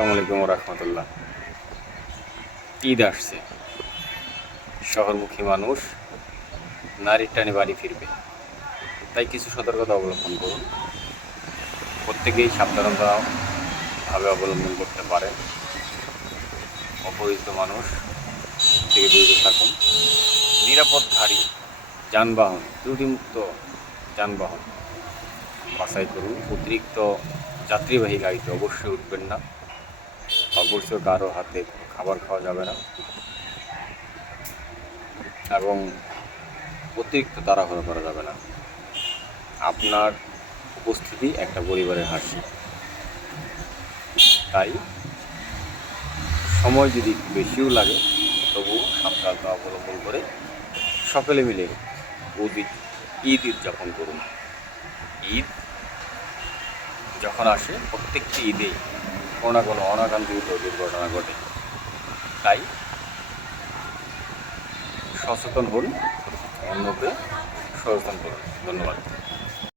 আসসালামু আলাইকুম রহমতুল্লাহ। ঈদ আসছে, শহরমুখী মানুষ নারীর টানে বাড়ি ফিরবে, তাই কিছু সতর্কতা অবলম্বন করুন। প্রত্যেকেই সাবধানতাভাবে অবলম্বন করতে পারেন। অপরিচিত মানুষ থেকে দূরে থাকুন। নিরাপদ গাড়ি, যানবাহন, ত্রুটিমুক্ত যানবাহন বাছাই করুন। অতিরিক্ত যাত্রীবাহী গাড়িতে অবশ্যই উঠবেন না। অপরিচিত কারো হাতে খাবার খাওয়া যাবে না এবং অতিরিক্ত তাড়াহুড়ো করা যাবে না। আপনার উপস্থিতি একটা পরিবারের হাসি, তাই সময় যদি একটু বেশিও লাগে তবু সাবধানতা অবলম্বন করে সকলে মিলে ঈদ উদযাপন করুন। ঈদ যখন আসে প্রত্যেকটি ঈদেই কোনো না কোনো অনাকাঙ্ক্ষিত দুর্ঘটনা ঘটে, তাই সচেতন হন, অন্যকে সচেতন করুন। ধন্যবাদ।